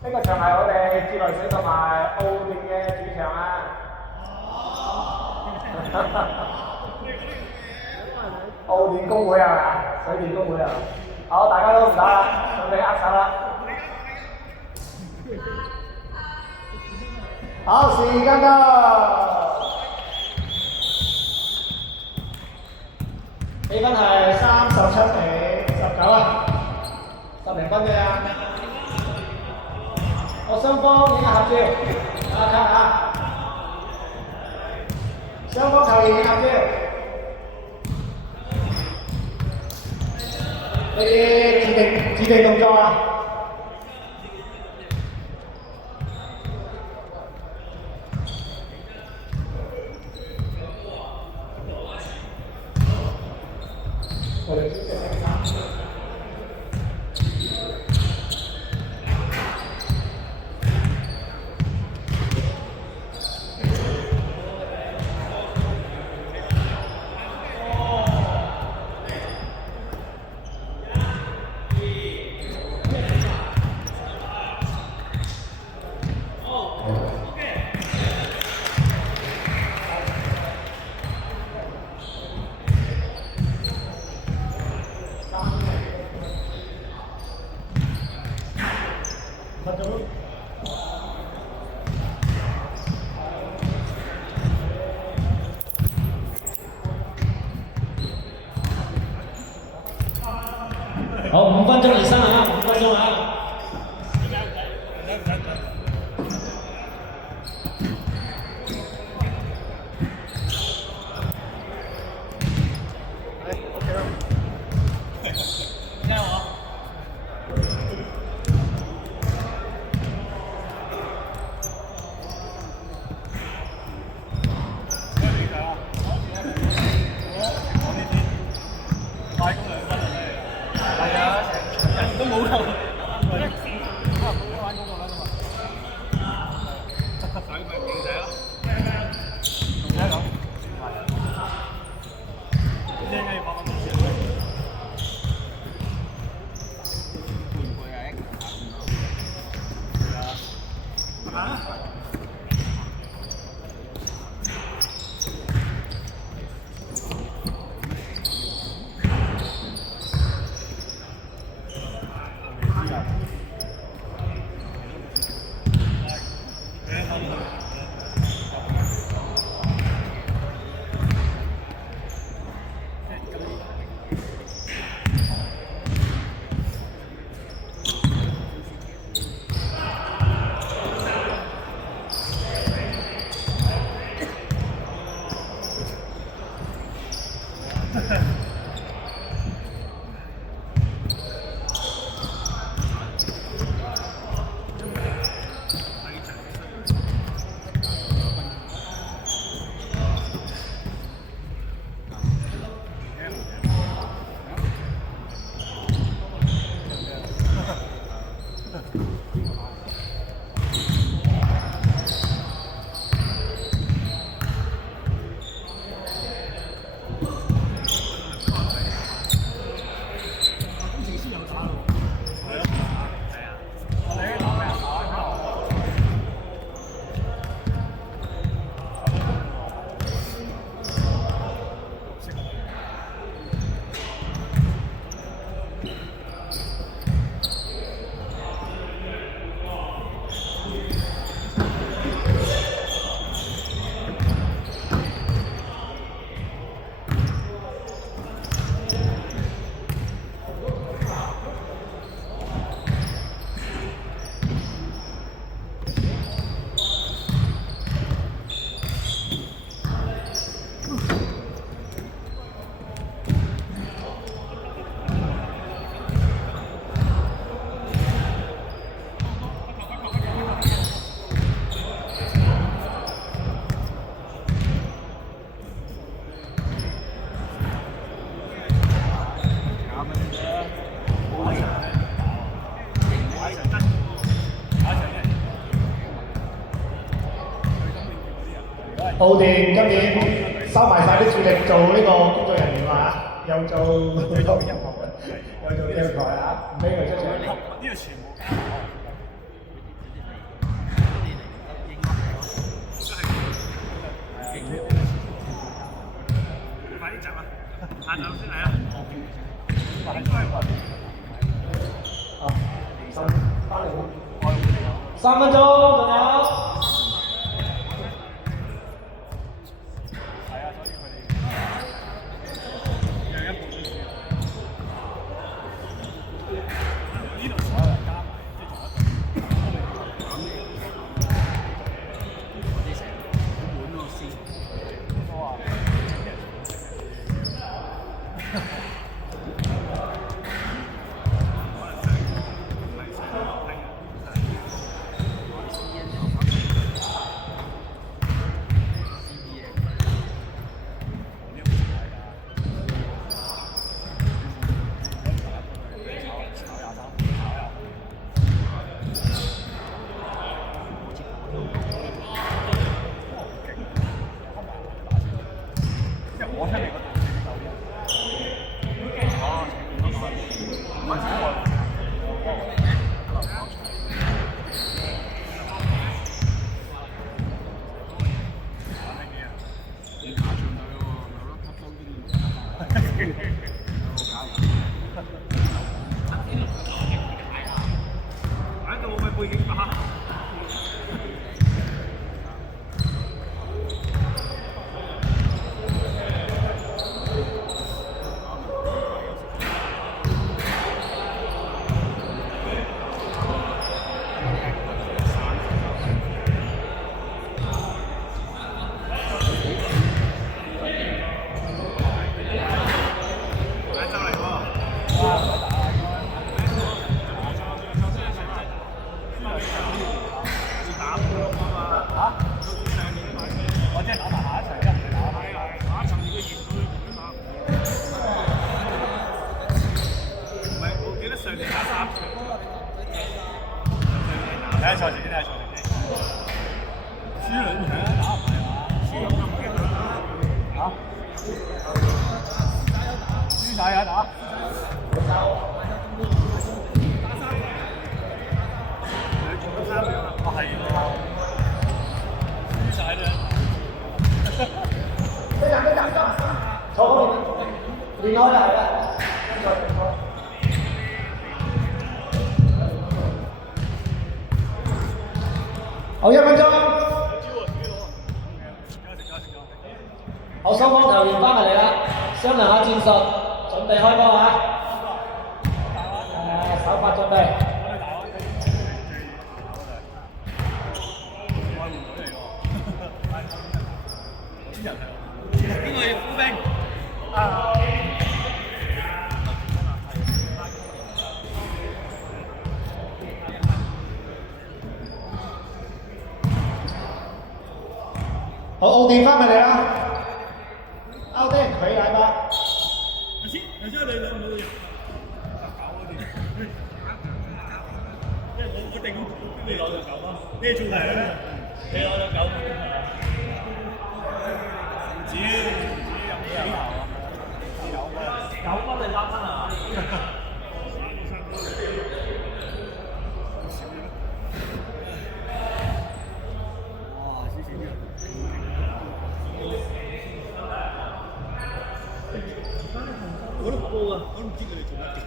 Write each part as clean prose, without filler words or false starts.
呢個場係我哋自來水同埋澳電嘅主場啊！澳電工會係咪？水電工會啊！好，大家都唔打啦，準備握手啦！好，時間到。比分係37-19啊，10零分啫啊！我雙方已經合照，大家睇下，雙方球員已經合照，呢啲指定動作啊！好，5分鐘熱身啊，5分鐘啊！澳電今年收埋晒啲注力做呢個工作人員啊，又做音樂，又做電台啊，唔俾佢出場。呢個全部加埋。3分鐘，仲有。好1分鐘。好，雙方球員翻嚟啦，商量下戰術，準備開波啊！手法準備。邊個要副兵？好，奧電翻嚟啦，奧電佢嚟吧。頭先你兩冇人搞嗰啲，因為我定你攞隻狗啊，咩做嚟咧？你攞隻狗唔止有啊，狗幫你拉親啊！我都報啊，我都唔知佢哋做乜嘅。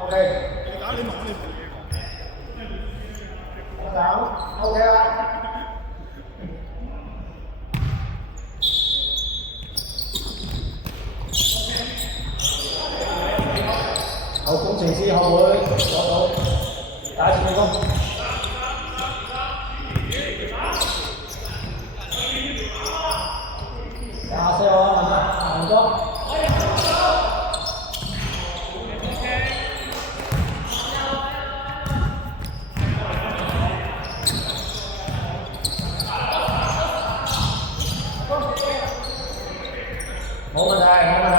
OK。你打你忙你做嘢講。我等 OK 啦。好，工程師學會攞到第一次進攻。下四個慢咗。冇問題，冇問題，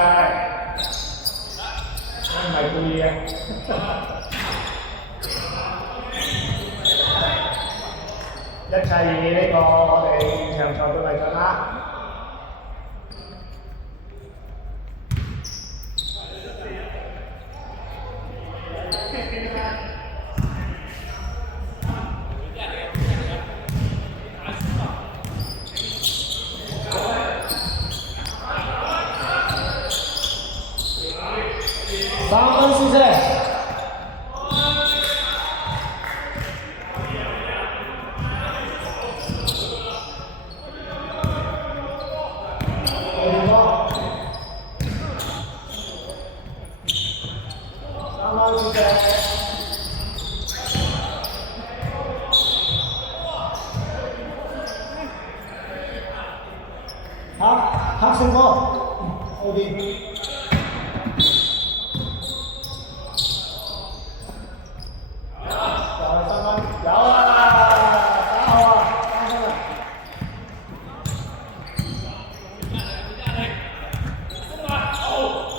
我唔係故意嘅。1齊以呢個我哋現場裁判為準啦。3分試射。黑色波，後邊。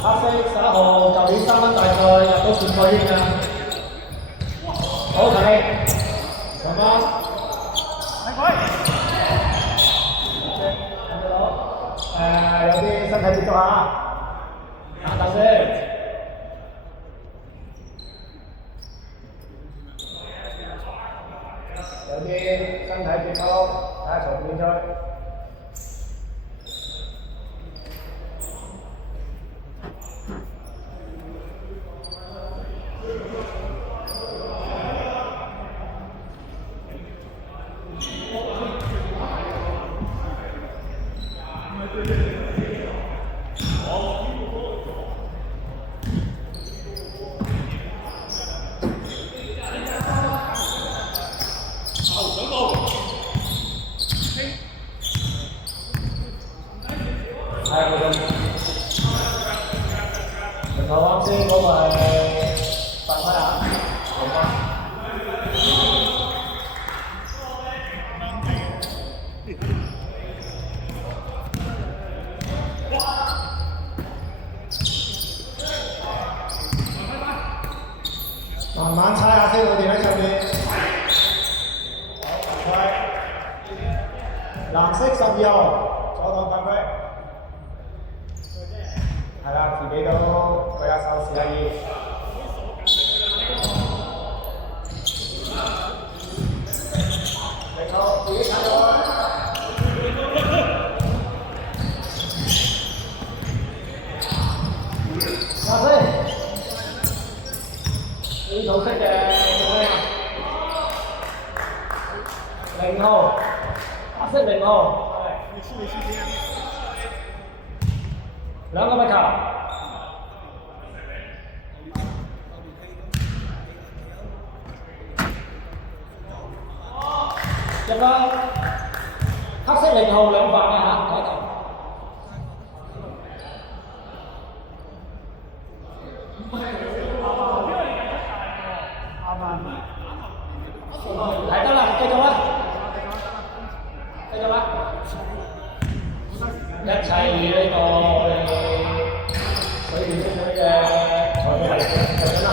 黑色11號，舊年3分大賽入到決賽圈㗎。好，球力，上翻。有啲身體接觸下，等先。有啲身體接觸，睇下裁判吹。頭啱先嗰個係犯規啊！慢慢踩下先，我哋喺上面。好，犯規。藍色12號，左檔犯規。係啦，自己都舉下手試下意。力好，自己踩到啊！下先，呢套式嘅0號，黑色0號。兩個咪球，入啦！黑色0號2犯啊嚇，睇到。係得啦，繼續啦，繼續啦，一齊以呢個我哋水電工會嘅裁判為準啦。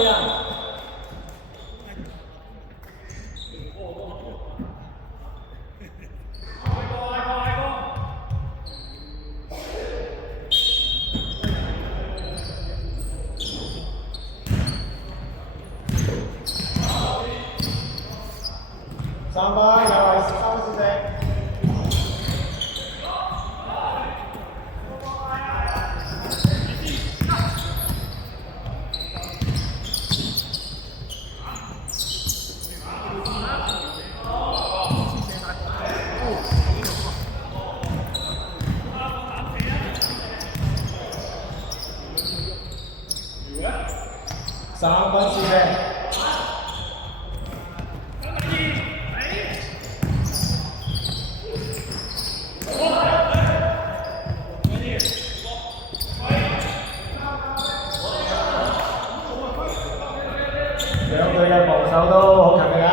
個人。3班又係13分先勝。3分先勝。兩隊嘅防守都好勤力啊！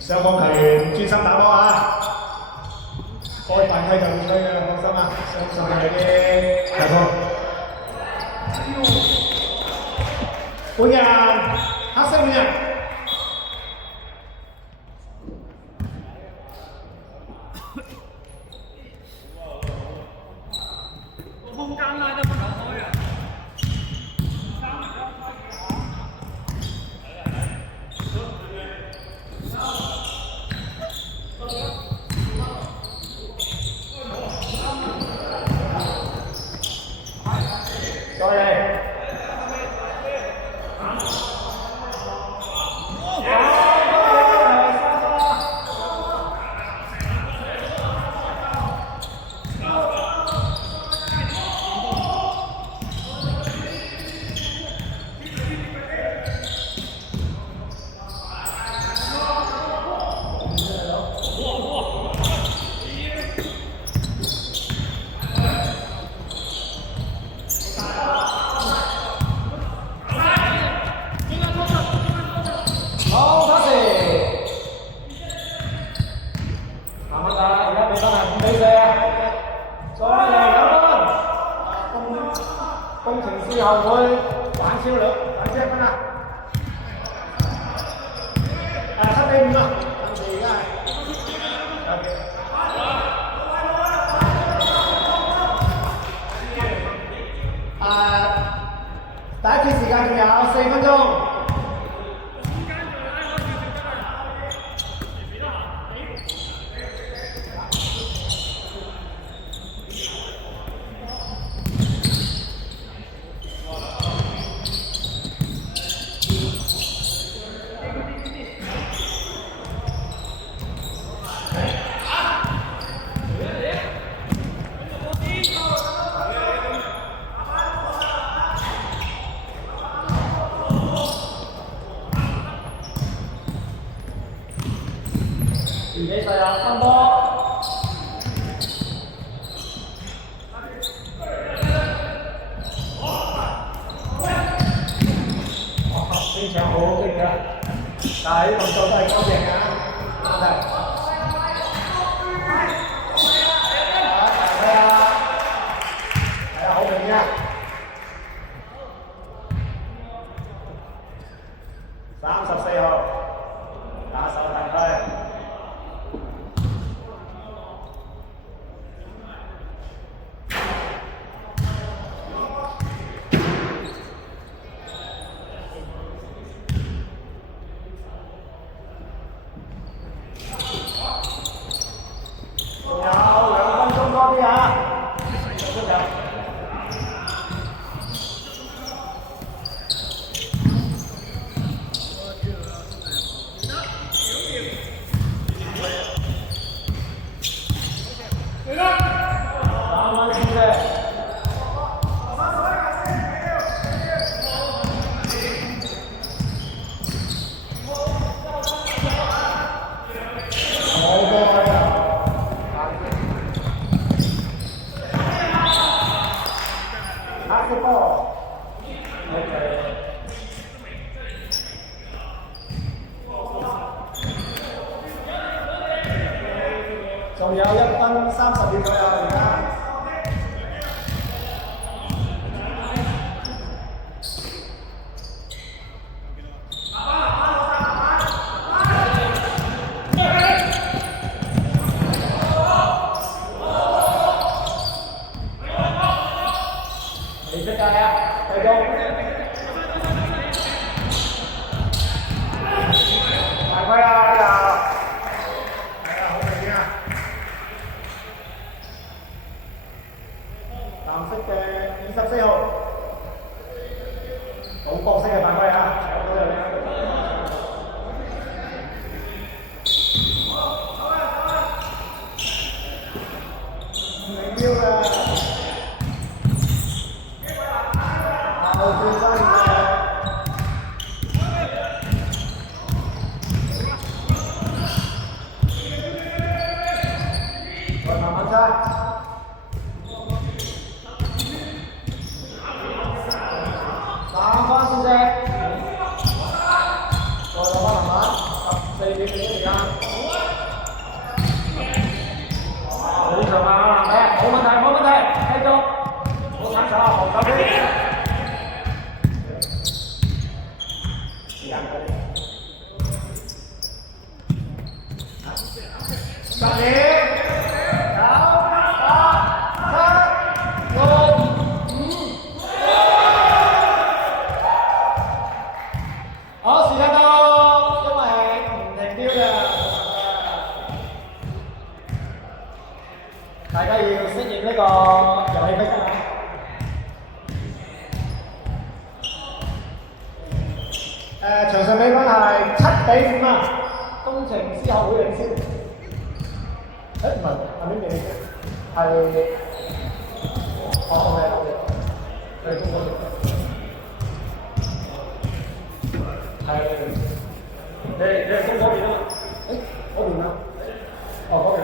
雙方球員專心打波啊！開大規就會吹嘅，放心啊！相信你啲球風。換人，黑色換人。空間拉得唔夠開啊！工程師後會反超分啊！7-5啊，暫時而家係。第一節時間仲有4分鐘。2比4啊，分波。非常好嘅，但係啲動作都係乾淨㗎，係啊，好明嘅。34號，打手大區。仲有1分30秒左右而家。出界啊！繼續。犯規啊！呢個係啊，好明顯啊！藍色嘅24號，冇角色嘅犯規啊！有嗰樣明標嘅，後轉身嘅，再慢慢猜。3番先生，再落翻慢慢，14秒幾時間？好長啊，男嘅，冇問題，冇問題，繼續，好鏟手啊，防守先。時間夠。10秒，9、8、7、6、5。好，時間到，因為係唔停標嘅，大家要適應呢個遊戲規則啊！場上比分係7-5啊，工程師學會領先。唔係，係邊邊？係係中國。你係中嗰邊啊？嗰邊啊？嗰邊。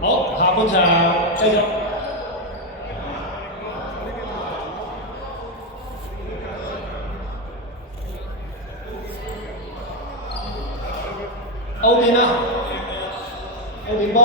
好，下半場繼續。奧電啊，奧電波。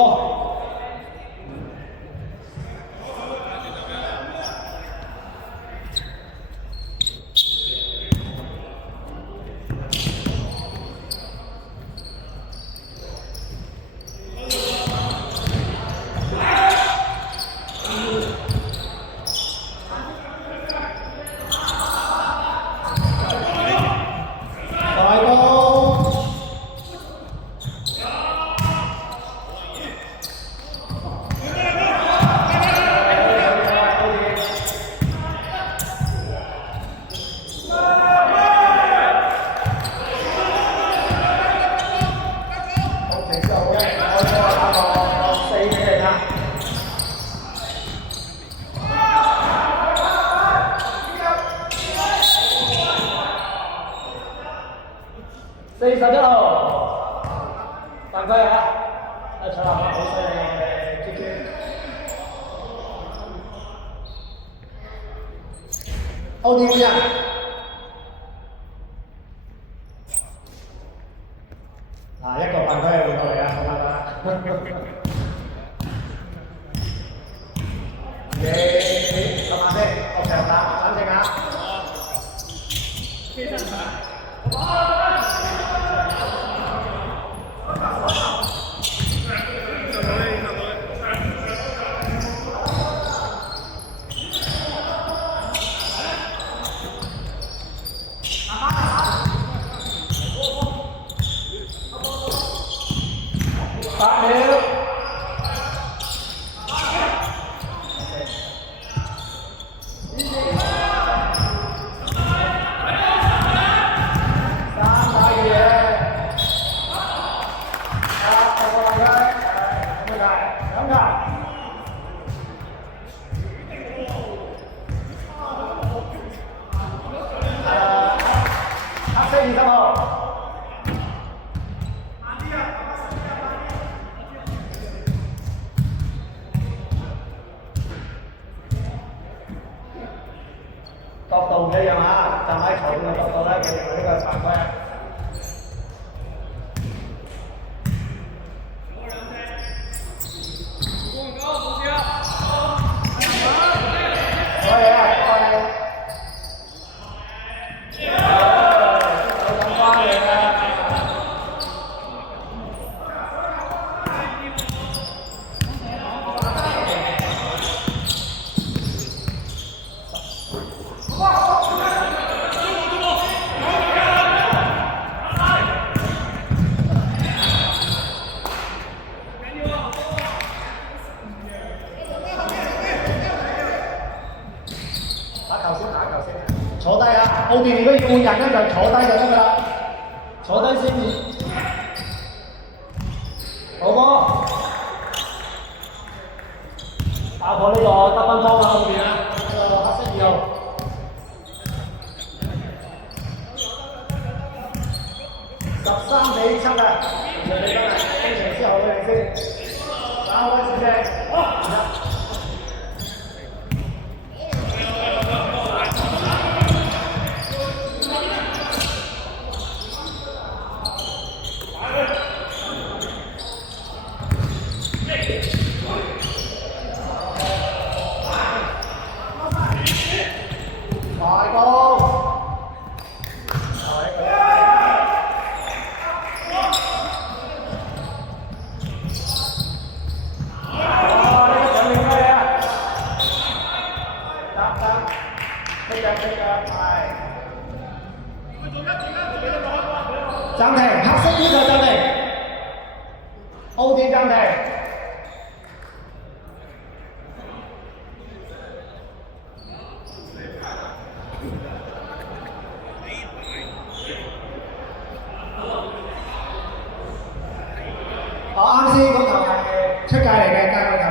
41號，犯規啊！一搶籃板好犀利嘅 GK。奧電會啊！嗱，一個犯規換過嚟啊，好啦啦。你諗下先，我強打，冷靜啊！8秒。係嘛？站喺球嘅角度咧，佢認為呢個係犯規。可以啊，坐低啊！奧迪如果要換人咧，就坐低就得㗎啦，坐低先至。好波，打破呢個得分方啊！奧迪啊，呢個黑色2號。13-7啊！你真係非常之好嘅領先。打開始先，好。暫停，黑色呢個暫停，奧迪暫停。啱先嗰球係出界嚟嘅，界外球。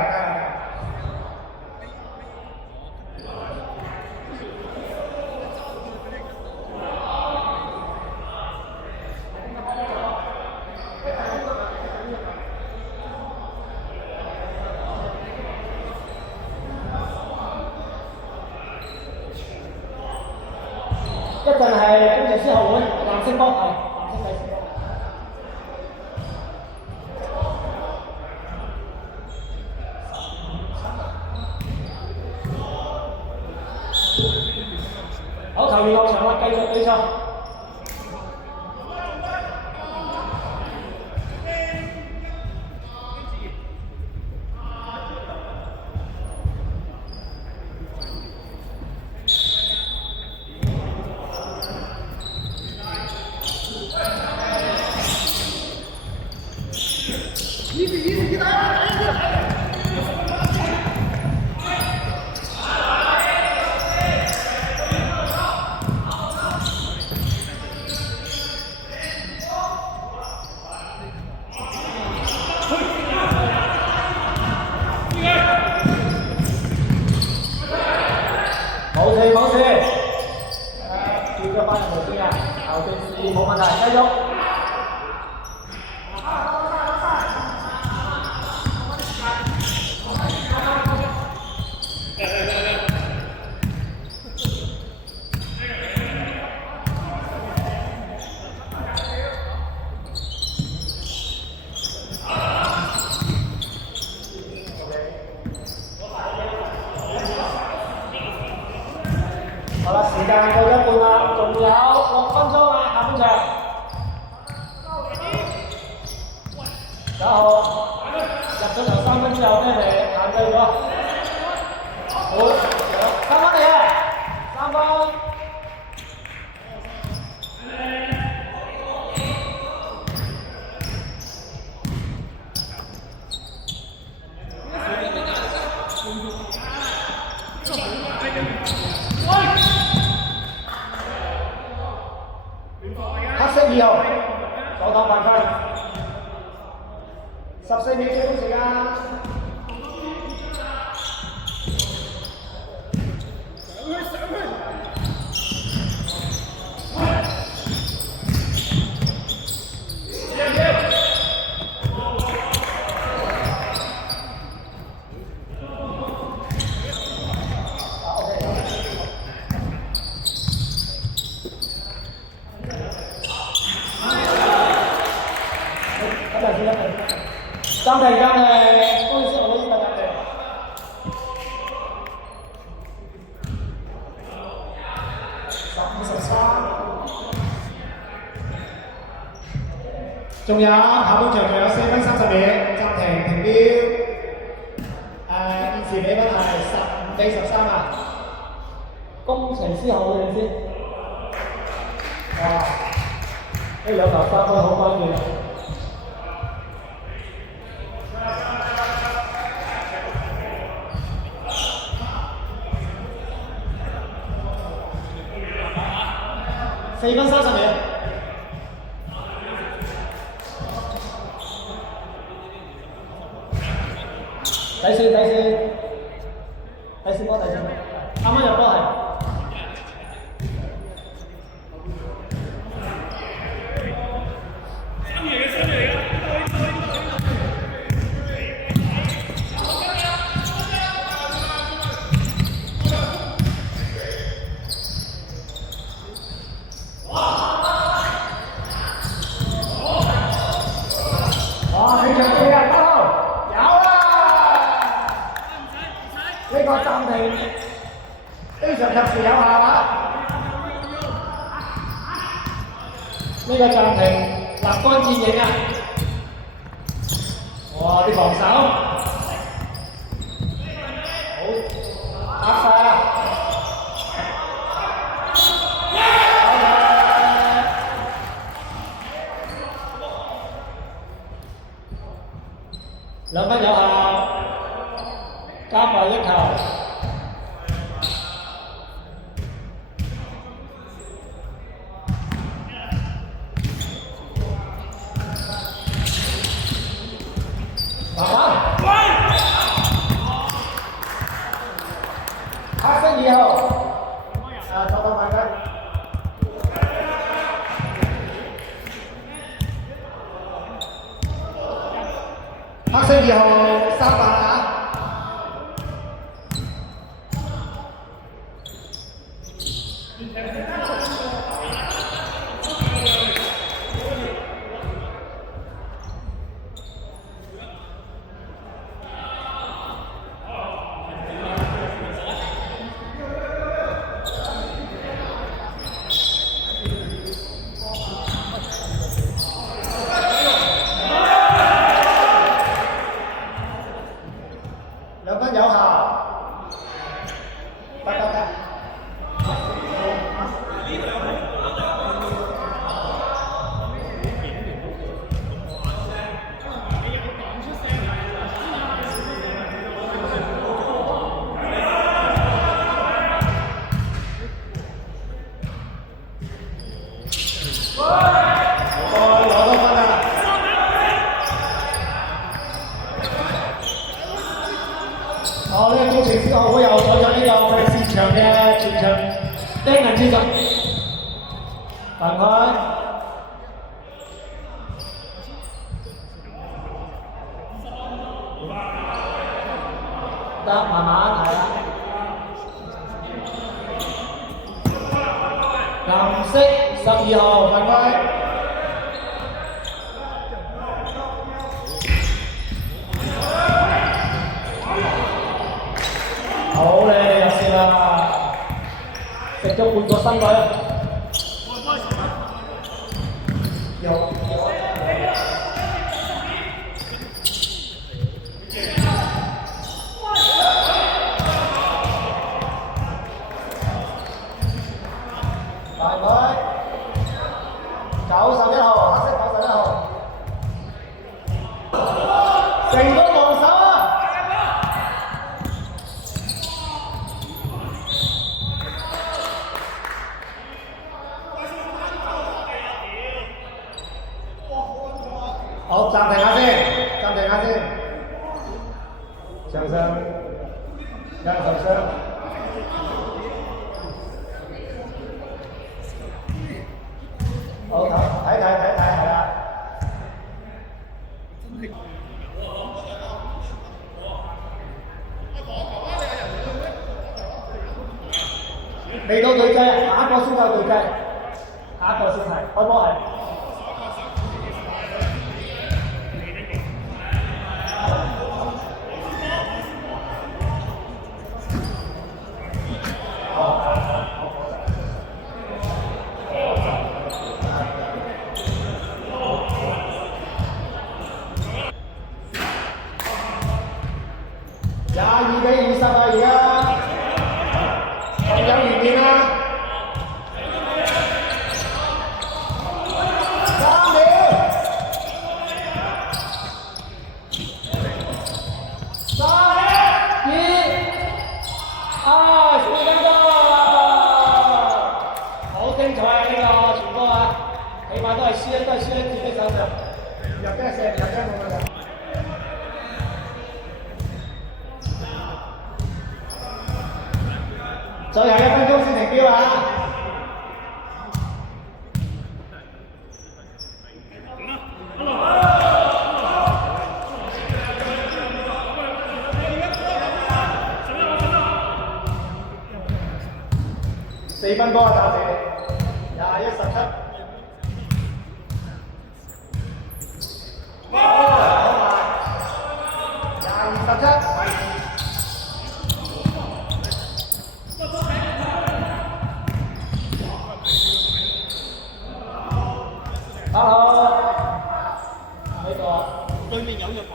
一陣係工程師學會藍色波，係藍色底線波。好，球員落場啦，繼續比賽。冇事，叫咗翻入嚟先啊，後段事冇問題，繼續。好啦，時間過咗一半啦，仲有6分鐘啦，下半場。9號入咗場3分之後咩嚟？限制咗。好，3分嚟嘅，3分。黑色2號，左擋犯規，14秒追蹤時間。上去！時間係公司好呢個暫停。仲有下半場仲有4分30秒，暫停停標。現時比分係15-13啊！工程師後會先。哇！呢兩球3分好關鍵。4分30秒。第線波，啱啱入波係。哇！你場機啊，9號有啦！呢個暫停非常及時有效啊！呢個暫停立竿見影啊！哇！啲防守好壓晒啊！2分有效，加埋1球。打反，黑色2號，走到埋佢。黑色2號3番啊！2分有效，得。呢個工程師學會又採取呢個擅長嘅全場釘銀戰術，彈開，得慢慢係啦。藍色12號彈開。好咧，入線啦！食咗半個身位。有。大佢91號，黑色91號。成功防守啊！好，暫停下先。場上有人受傷。好，睇係啦。未到對制，下一個先有對制，下一個先係開波係。22啊，而家仲有懸念啊！3秒。3、2、4分鐘，好精彩啊！呢個傳波啊，起碼都係輸喺自己手上。入得射，入得冇問題。最後1分鐘先停標啊！4分波啊，暫時21-17。Hello， 呢個對面有隻房。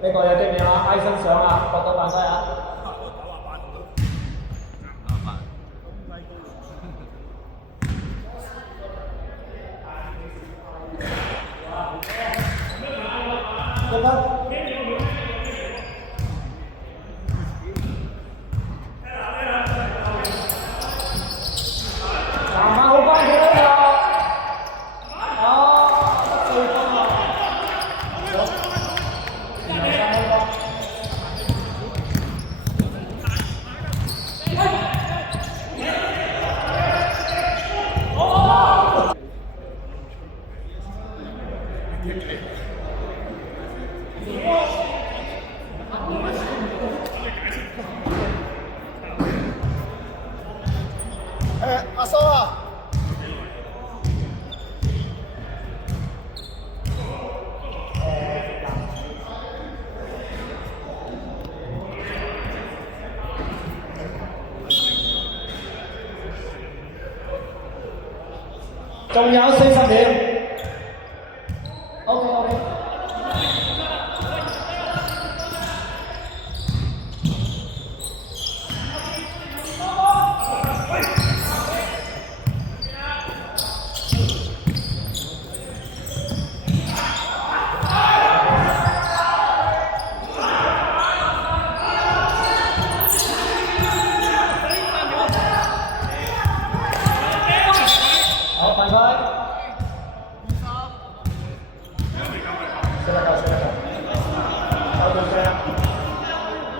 呢個有經驗啦，挨身上啊，角度辦曬啊。一分。阿蘇啊！仲有40秒。OK。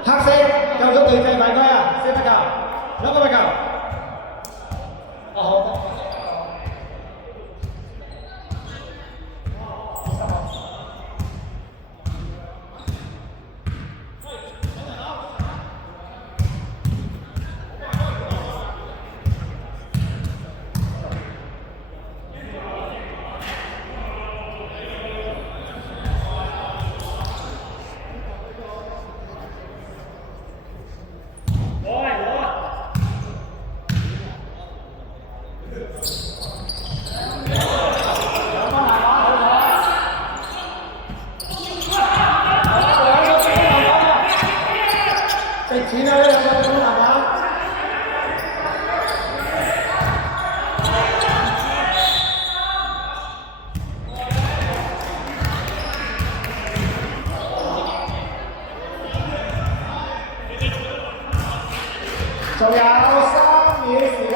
黑色夠咗對制犯規啊！4分球，兩個罰球。好。值錢啊！呢兩個係嘛？仲有3秒時間。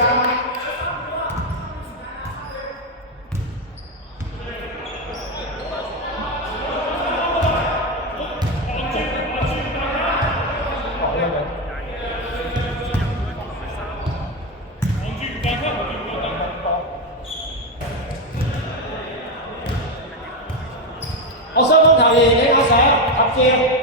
我雙方球員影下相合照。